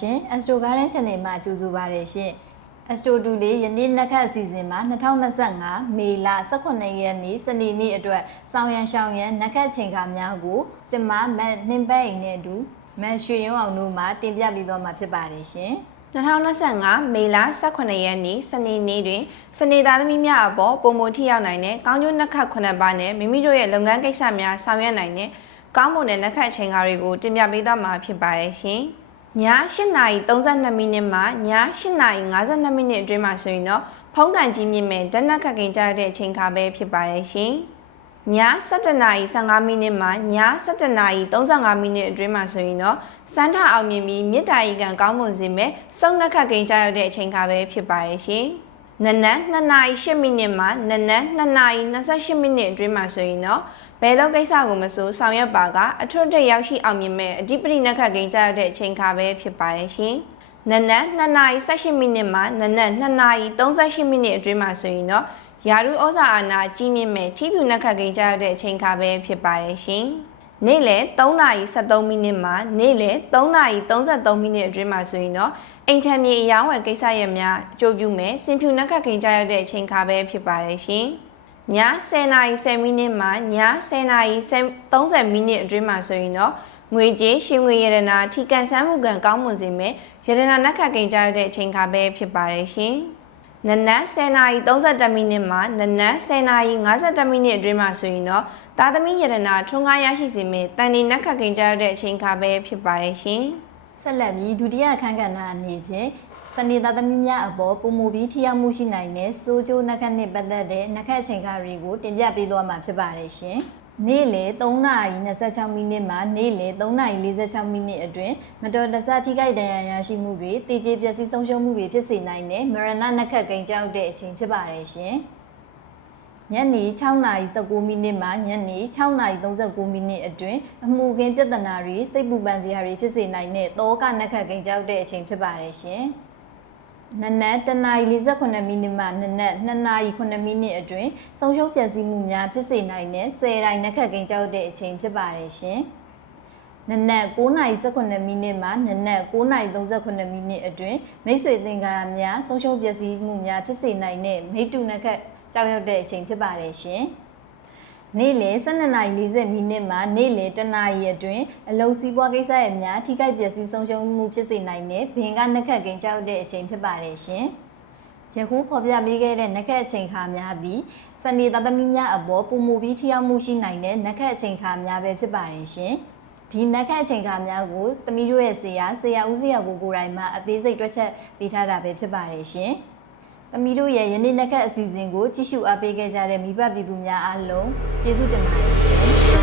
ရှင် Astro Garden Channel မှာကြိုဆိုပါရရှင် Astro တူလေးယနေ့နက်ခတ်အစီအစဉ်မှာ2025မေလ18ရက်နေ့စနေနေ့အတွက်စောင်းရန်ရှောင်းရန်နက်ခတ်ချိန်ခါများကိုကျမမတ်နှင်းပဲအိမ်နဲ့အတူမတ်ရွှေရုံအောင်တို့မှတင်ပြပေးသွားမှာဖြစ်ပါတယ်ရှင်2025မေလ18ရက်နေ့စနေနေ့တွင်စနေသားသမီးများအပေါ်ပုံမထိရောက်နိုင်တဲ့ကောင်းကျိုးနှက်ခတ်9ပါးနဲ့မိမိတို့ရဲ့လုပ်ငန်းကိစ္စများဆောင်ရွက်နိုင်တဲ့ကောင်းမွန်တဲ့နှက်ခတ်အချိန်ကားတွေကိုတင်ပြပေးသွားမှာဖြစ်ပါတယ်ရှင်။ ည8:32မိနစ်မှည8:52မိနစ်အတွင်းမှာဆိုရင်တော့ဖုံးကန်ကြီးမြင့်မဲ့ဓာတ်နှက်ခတ်ကိန်းကြရတဲ့အချိန်ကားပဲဖြစ်ပါတယ်ရှင်။ည7:15မိနစ်မှည7:35မိနစ်အတွင်းမှာဆိုရင်တော့စမ်းထအောင်မြင်ပြီးမြစ်တာရီကန်ကောင်းမွန်စေမဲ့စုံနှက်ခတ်ကိန်းကြရတဲ့အချိန်ခါပဲဖြစ်ပါရဲ့ရှင်။ နနက်2:08မိနစ်မှနနက်2:28မိနစ်အတွင်းမှာဆိုရင်တော့ဘယ်လောက်ကိစ္စကိုမဆိုဆောင်ရွက်ပါကအထွတ်တက်ရောက်ရှိအောင်မြင်မဲ့အဓိပတိနှက်ခတ်ကိန်းကြရတဲ့အချိန်ခါပဲဖြစ်ပါရဲ့ရှင်။နနက်2:18မိနစ်မှနနက်2:38မိနစ်အတွင်းမှာဆိုရင်တော့ယာရုဩဇာအာဏာကြီးမြင့်မဲ့ထိဖြူနှက်ခတ်ကိန်းကြရတဲ့အချိန်ခါပဲဖြစ်ပါရဲ့ရှင်။ နေ့လယ်3:73မိနစ်မှနေ့လယ်3:33မိနစ်အတွင်းမှာဆိုရင်တော့အိမ်ချမ်းမြေအယောင်းဝယ်ကိစ္စရပ်များအကျိုးပြုမဲ့စင်ဖြူနှက်ခတ်ခင်ကြရတဲ့အချိန်ခါပဲဖြစ်ပါတယ်ရှင်။ည10:10မိနစ်မှည10:30မိနစ်အတွင်းမှာဆိုရင်တော့ငွေကြေးရှင်ငွေရတနာထိကန်ဆန်းမှုကံကောင်းမွန်စေမဲ့ရတနာနှက်ခတ်ခင်ကြရတဲ့အချိန်ခါပဲဖြစ်ပါတယ်ရှင်။ နနက်10:32မိနစ်မှနနက်10:52မိနစ်အတွင်းမှာဆိုရင်တော့သာသမီရတနာထွန်းကားရရှိစေမယ့်တန်ဒီနက်ခတ်ခင်ကြရတဲ့အချိန်ခါပဲဖြစ်ပါရဲ့ရှင်ဆက်လက်ပြီးဒုတိယအခန်းကဏ္ဍအနေဖြင့်စနေသားသမီးများအပေါ်ပုံမူပြီးထိရောက်မှုရှိနိုင်တဲ့စိုးကျိုးနှက်ခတ်နဲ့ပတ်သက်တဲ့နှက်ခတ်အချိန်ခါတွေကိုတင်ပြပေးသွားမှာဖြစ်ပါတယ်ရှင်။ နေ့လယ်3:26မိနစ်မှနေ့လယ်3:46မိနစ်အတွင်းမတော်တဆထိခိုက်ဒဏ်ရာရရှိမှုတွေတည်ကြည်ပျက်စီးဆုံးရှုံးမှုတွေဖြစ်စေနိုင်တဲ့မရဏနှက်ခတ်ကိန်းကြောက်တဲ့အချိန်ဖြစ်ပါတယ်ရှင်။ညနေ6:19မိနစ်မှညနေ6:39မိနစ်အတွင်းအမှုခင်းပြဿနာတွေစိတ်ပူပန်စရာတွေဖြစ်စေနိုင်တဲ့တောကနက်ခတ်ကိန်းကြောက်တဲ့အချိန်ဖြစ်ပါတယ်ရှင်။ နနက်1:48မိနစ်မှနနက်2:09မိနစ်အတွင်းဆုံးရှုံးပျက်စီးမှုများဖြစ်စေနိုင်တဲ့10တိုင်းနက်ခတ်ကိန်းကြောက်တဲ့အချိန်ဖြစ်ပါတယ်ရှင်။နနက်9:18မိနစ်မှနနက်9:38မိနစ်အတွင်းမိတ်ဆွေသင်္ကာရများဆုံးရှုံးပျက်စီးမှုများဖြစ်စေနိုင်တဲ့မိတ္တူနက်ခတ်ကြောက်ရောက်တဲ့အချိန်ဖြစ်ပါတယ်ရှင်။ နေ့လယ်12:40မိနစ်မှနေ့လယ်1နာရီအတွင်းအလုံးစည်းပွားကိစ္စရဲ့များထိခိုက်ပျက်စီးဆုံးရှုံးမှုဖြစ်စေနိုင်တဲ့ဘင်ကနက်ခတ်ကိန်းကြောက်တဲ့အချိန်ဖြစ်ပါတယ်ရှင်။ယခုဖော်ပြပေးခဲ့တဲ့နက်ခတ်အချိန်ခါများသည်စနေသားသမီးများအပေါ်ပုံမူပြီးထိရောက်မှုရှိနိုင်တဲ့နက်ခတ်အချိန်ခါများပဲဖြစ်ပါတယ်ရှင်။ဒီနက်ခတ်အချိန်ခါများကိုသမီးတို့ရဲ့ဆရာဆရာဦးဆရာကိုကိုယ်တိုင်မှအသေးစိတ်တွက်ချက်ပေးထားတာပဲဖြစ်ပါတယ်ရှင်။ သမီးတို့ရဲ့ယနေ့နက်ခတ်အစီအစဉ်ကိုကြည့်ရှုအားပေးခဲ့ကြတဲ့မိဘပြည်သူများအားလုံးကျေးဇူးတင်ပါတယ်ရှင်။